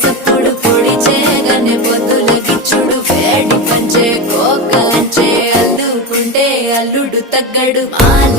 సప్పుడు పొడి చేయగానే పొద్దుల గిచ్చుడు వేడి పంచే కోకలంచే అల్లుకుంటే అల్లుడు తగ్గడు మాల